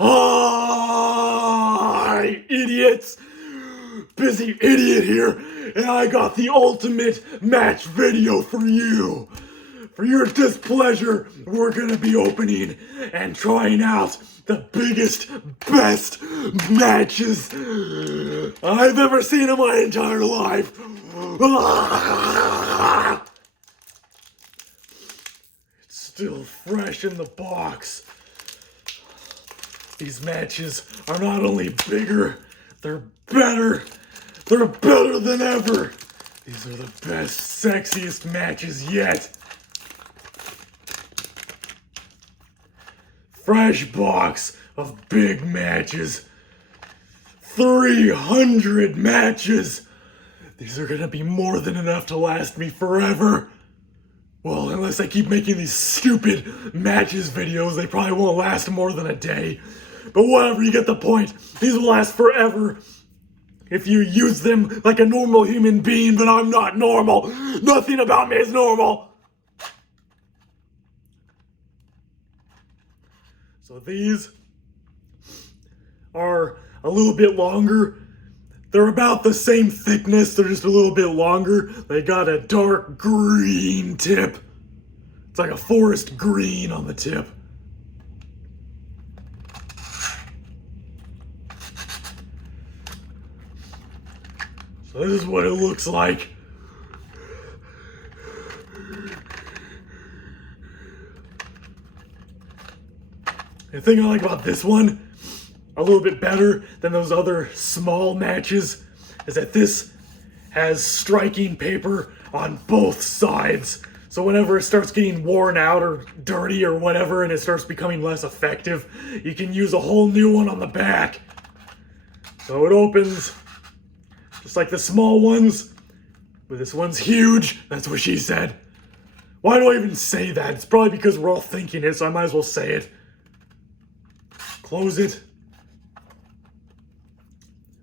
Hi, idiots! Busy idiot here, and I got the ultimate match video for you. For your displeasure, we're gonna be opening and trying out the biggest, best matches I've ever seen in my entire life. It's still fresh in the box. These matches are not only bigger, they're better. They're better than ever. These are the best, sexiest matches yet. Fresh box of big matches. 300 matches. These are gonna be more than enough to last me forever. Well, unless I keep making these stupid matches videos, they probably won't last more than a day. But whatever, you get the point. These will last forever if you use them like a normal human being, but I'm not normal. Nothing about me is normal. So these are a little bit longer. They're about the same thickness, they're just a little bit longer. They got a dark green tip. It's like a forest green on the tip. So this is what it looks like. The thing I like about this one, a little bit better than those other small matches, is that this has striking paper on both sides. So whenever it starts getting worn out or dirty or whatever and it starts becoming less effective, you can use a whole new one on the back. So it opens just like the small ones, but this one's huge. That's what she said. Why do I even say that? It's probably because we're all thinking it, so I might as well say it. Close it.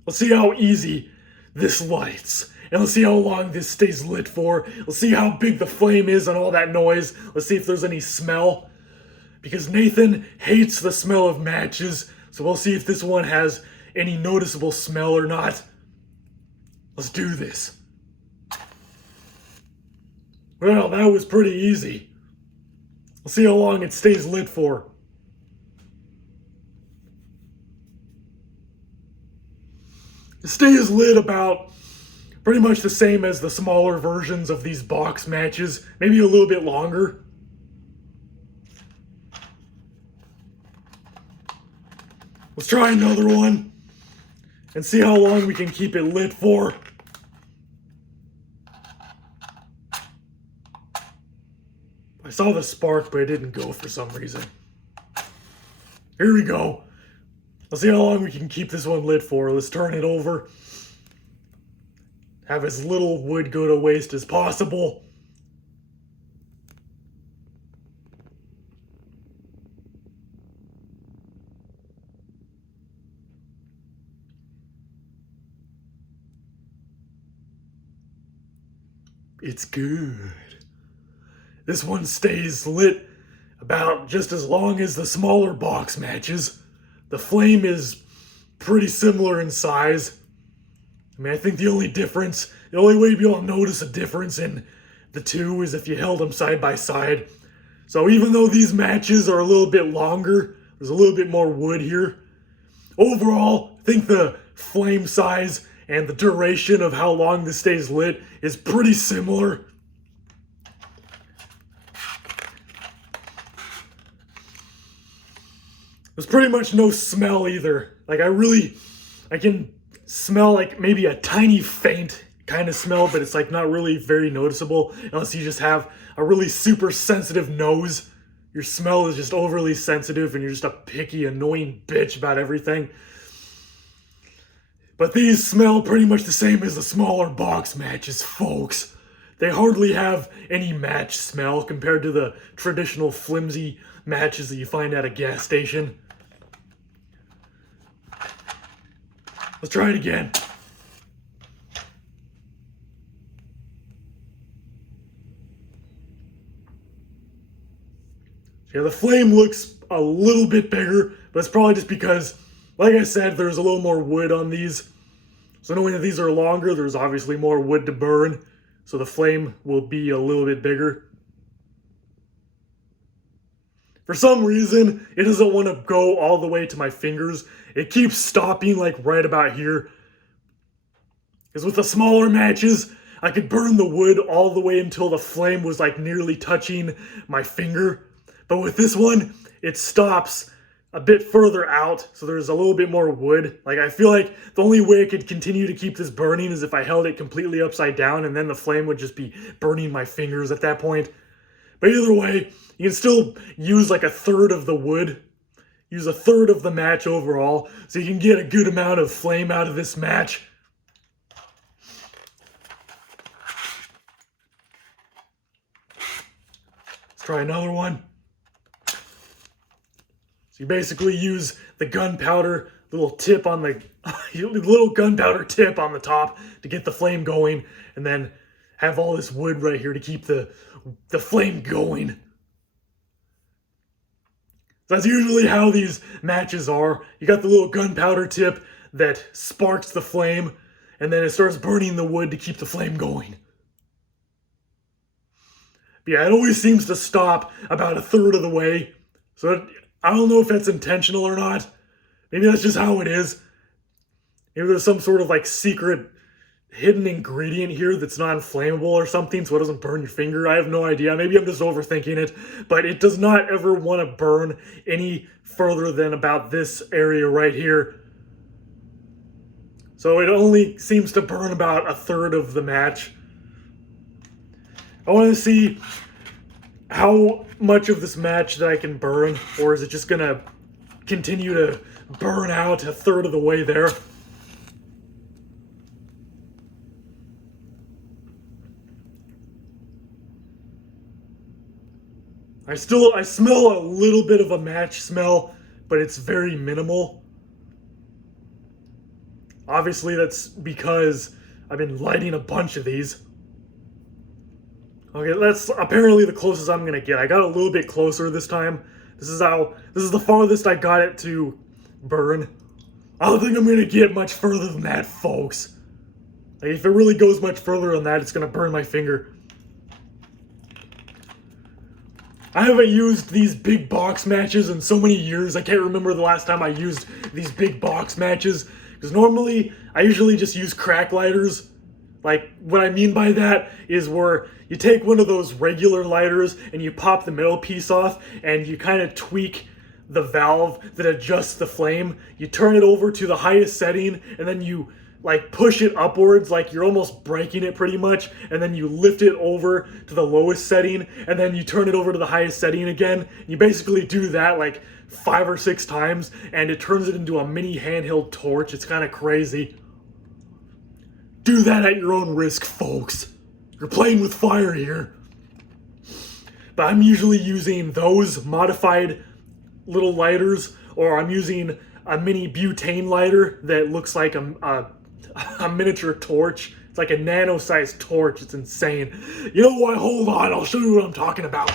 Let's see how easy this lights. And let's see how long this stays lit for. Let's see how big the flame is and all that noise. Let's see if there's any smell. Because Nathan hates the smell of matches. So we'll see if this one has any noticeable smell or not. Let's do this. Well, that was pretty easy. Let's see how long it stays lit for. It stays lit about pretty much the same as the smaller versions of these box matches, maybe a little bit longer. Let's try another one and see how long we can keep it lit for. I saw the spark, but it didn't go for some reason. Here we go. Let's see how long we can keep this one lit for. Let's turn it over. Have as little wood go to waste as possible. It's good. This one stays lit about just as long as the smaller box matches. The flame is pretty similar in size. I mean, I think the only way you'll notice a difference in the two is if you held them side by side. So even though these matches are a little bit longer, there's a little bit more wood here. Overall, I think the flame size and the duration of how long this stays lit is pretty similar. There's pretty much no smell either. Like I can smell like maybe a tiny faint kind of smell, but it's like not really very noticeable unless you just have a really super sensitive nose. Your smell is just overly sensitive and you're just a picky, annoying bitch about everything. But these smell pretty much the same as the smaller box matches, folks. They hardly have any match smell compared to the traditional flimsy matches that you find at a gas station. Let's try it again. Yeah, the flame looks a little bit bigger, But it's probably just because, like I said, there's a little more wood on these. So knowing that these are longer, there's obviously more wood to burn. So the flame will be a little bit bigger. For some reason, it doesn't want to go all the way to my fingers. It keeps stopping like right about here. Because with the smaller matches, I could burn the wood all the way until the flame was like nearly touching my finger. But with this one, it stops a bit further out, so there's a little bit more wood. Like, I feel like the only way I could continue to keep this burning is if I held it completely upside down, and then the flame would just be burning my fingers at that point. But either way, you can still use like a third of the wood. Use a third of the match overall, so you can get a good amount of flame out of this match. Let's try another one. So you basically use the gunpowder little tip on the little gunpowder tip on the top to get the flame going, and then have all this wood right here to keep the flame going. So that's usually how these matches are. You got the little gunpowder tip that sparks the flame, and then it starts burning the wood to keep the flame going. But yeah, it always seems to stop about a third of the way. So I don't know if that's intentional or not. Maybe that's just how it is. Maybe there's some sort of like secret hidden ingredient here that's non-flammable or something so it doesn't burn your finger. I have no idea. Maybe I'm just overthinking it. But it does not ever want to burn any further than about this area right here. So it only seems to burn about a third of the match. I want to see how much of this match that I can burn, or is it just gonna continue to burn out a third of the way there? I smell a little bit of a match smell, but it's very minimal. Obviously that's because I've been lighting a bunch of these. Okay, that's apparently the closest I'm gonna get. I got a little bit closer this time. This is the farthest I got it to burn. I don't think I'm gonna get much further than that, folks. Like, if it really goes much further than that, it's gonna burn my finger. I haven't used these big box matches in so many years. I can't remember the last time I used these big box matches. Because normally, I usually just use crack lighters. Like, what I mean by that is where you take one of those regular lighters and you pop the middle piece off and you kind of tweak the valve that adjusts the flame. You turn it over to the highest setting and then you like push it upwards, like you're almost breaking it pretty much, and then you lift it over to the lowest setting and then you turn it over to the highest setting again. You basically do that like 5 or 6 times and it turns it into a mini handheld torch. It's kind of crazy. Do that at your own risk, folks. You're playing with fire here. But I'm usually using those modified little lighters, or I'm using a mini butane lighter that looks like a miniature torch. It's like a nano-sized torch. It's insane. You know what? Hold on. I'll show you what I'm talking about.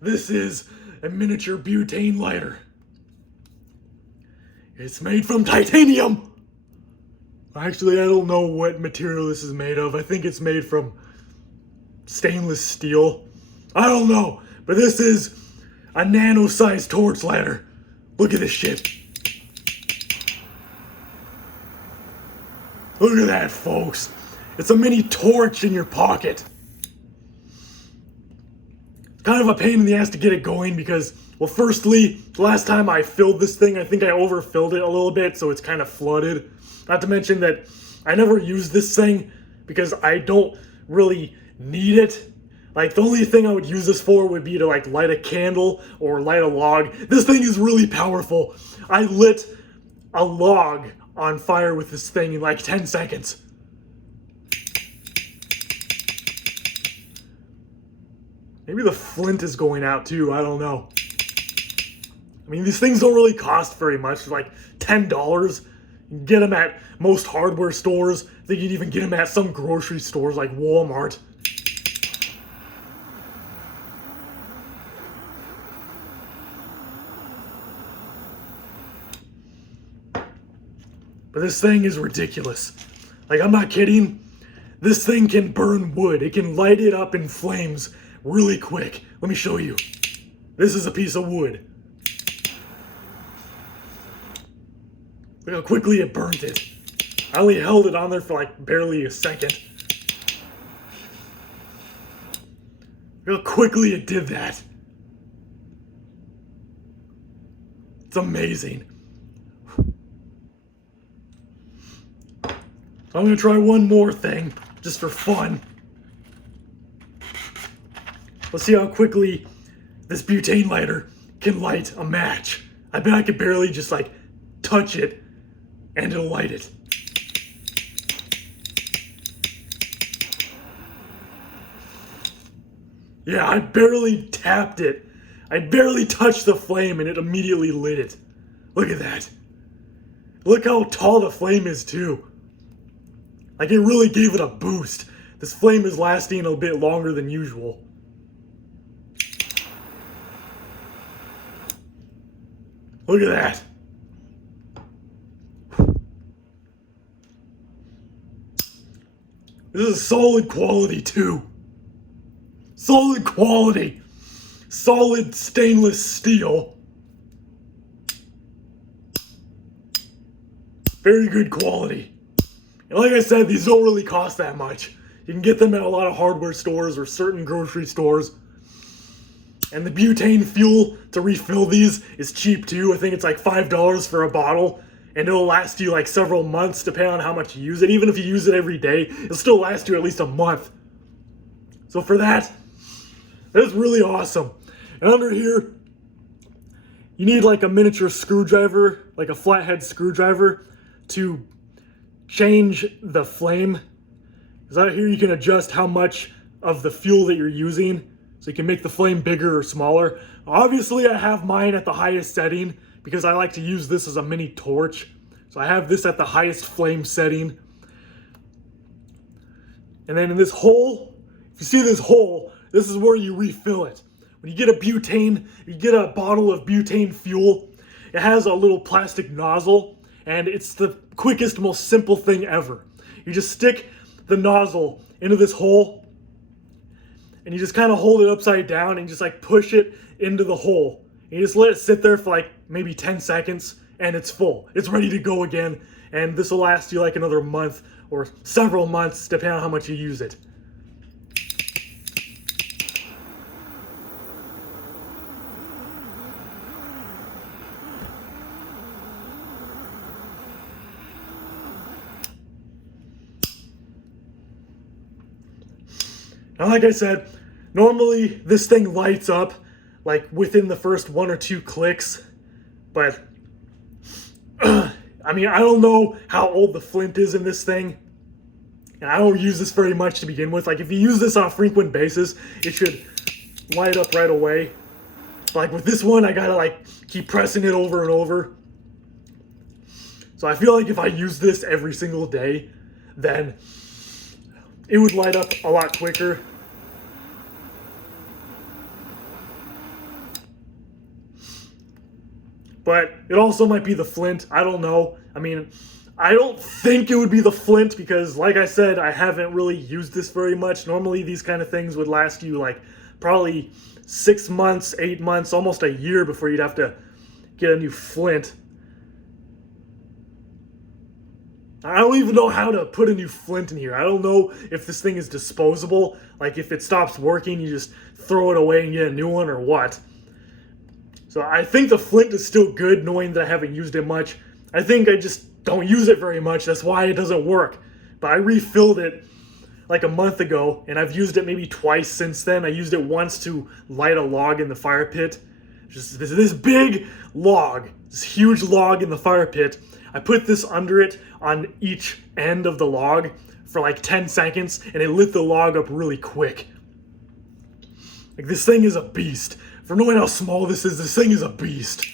This is a miniature butane lighter. It's made from titanium. Actually, I don't know what material this is made of. I think it's made from stainless steel. I don't know, but this is a nano-sized torch lighter. Look at this shit. Look at that, folks. It's a mini torch in your pocket. It's kind of a pain in the ass to get it going because, well, firstly, the last time I filled this thing, I think I overfilled it a little bit, so it's kind of flooded. Not to mention that I never use this thing because I don't really need it. Like, the only thing I would use this for would be to, like, light a candle or light a log. This thing is really powerful. I lit a log on fire with this thing in, like, 10 seconds. Maybe the flint is going out too, I don't know. I mean, these things don't really cost very much, like $10. You can get them at most hardware stores. I think you'd even get them at some grocery stores like Walmart. But this thing is ridiculous. Like, I'm not kidding. This thing can burn wood. It can light it up in flames really quick. Let me show you. This is a piece of wood. Look how quickly it burnt it. I only held it on there for like barely a second. Look how quickly it did that. It's amazing. I'm gonna try one more thing, just for fun. Let's see how quickly this butane lighter can light a match. I bet I could barely just like touch it and it'll light it. Yeah, I barely tapped it. I barely touched the flame and it immediately lit it. Look at that. Look how tall the flame is too. Like, it really gave it a boost. This flame is lasting a bit longer than usual. Look at that. This is solid quality too. Solid quality. Solid stainless steel. Very good quality. And like I said, these don't really cost that much. You can get them at a lot of hardware stores or certain grocery stores. And the butane fuel to refill these is cheap too. I think it's like $5 for a bottle. And it'll last you like several months depending on how much you use it. Even if you use it every day, it'll still last you at least a month. So for that is really awesome. And under here, you need like a miniature screwdriver, like a flathead screwdriver to change the flame. Because out here you can adjust how much of the fuel that you're using. So you can make the flame bigger or smaller. Obviously I have mine at the highest setting because I like to use this as a mini torch. So I have this at the highest flame setting. And then in this hole, if you see this hole, this is where you refill it. When you get a bottle of butane fuel, it has a little plastic nozzle, and it's the quickest, most simple thing ever. You just stick the nozzle into this hole, and you just kind of hold it upside down and just like push it into the hole. And you just let it sit there for like maybe 10 seconds, and it's full. It's ready to go again, and this will last you like another month or several months, depending on how much you use it. Now, like I said, normally this thing lights up like within the first 1 or 2 clicks, but I mean, I don't know how old the flint is in this thing, and I don't use this very much to begin with. Like, if you use this on a frequent basis, it should light up right away. But like with this one, I gotta like keep pressing it over and over. So I feel like if I use this every single day, then it would light up a lot quicker. But it also might be the flint. I don't know. I mean, I don't think it would be the flint because, like I said, I haven't really used this very much. Normally, these kind of things would last you like probably 6 months, 8 months, almost a year before you'd have to get a new flint. I don't even know how to put a new flint in here. I don't know if this thing is disposable. Like, if it stops working, you just throw it away and get a new one or what. So I think the flint is still good, knowing that I haven't used it much. I think I just don't use it very much. That's why it doesn't work. But I refilled it like a month ago, and I've used it maybe twice since then. I used it once to light a log in the fire pit. Just this big log, this huge log in the fire pit. I put this under it on each end of the log for like 10 seconds, and it lit the log up really quick. Like, this thing is a beast. For knowing how small this thing is a beast.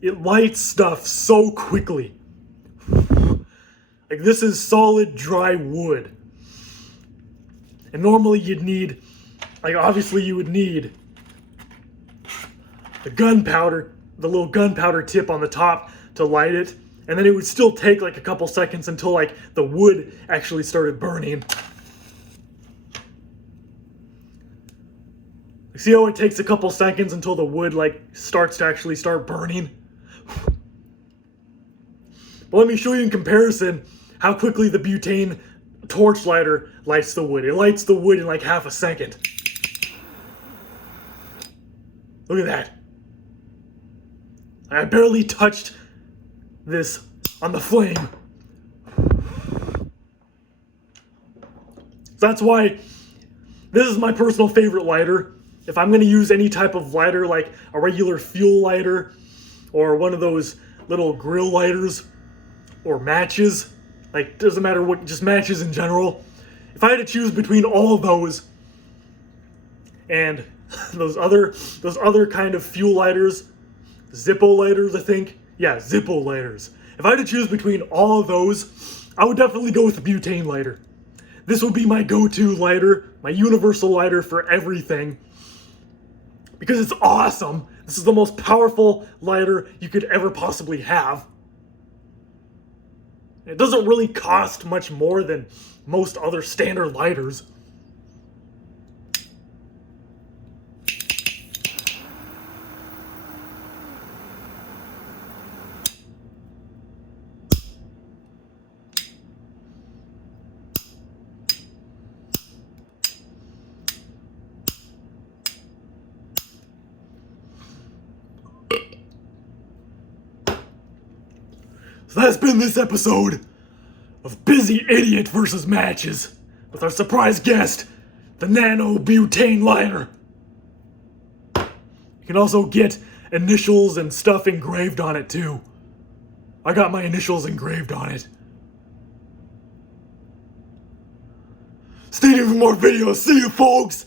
It lights stuff so quickly. Like, this is solid dry wood. And normally you'd need, like, obviously you would need the gunpowder, the little gunpowder tip on the top to light it. And then it would still take like a couple seconds until like the wood actually started burning. See how it takes a couple seconds until the wood like starts to actually start burning? But let me show you in comparison how quickly the butane torch lighter lights the wood. It lights the wood in like half a second. Look at that. I barely touched this on the flame. That's why this is my personal favorite lighter. If I'm going to use any type of lighter, like a regular fuel lighter or one of those little grill lighters or matches, like doesn't matter what, just matches in general. If I had to choose between all of those and those other kind of fuel lighters, Zippo lighters, I think. Yeah, Zippo lighters. If I had to choose between all of those, I would definitely go with the butane lighter. This would be my go-to lighter, my universal lighter for everything. Because it's awesome. This is the most powerful lighter you could ever possibly have. It doesn't really cost much more than most other standard lighters. So that's been this episode of Busy Idiot vs. Matches with our surprise guest, the Nano Butane Lighter. You can also get initials and stuff engraved on it too. I got my initials engraved on it. Stay tuned for more videos. See you, folks!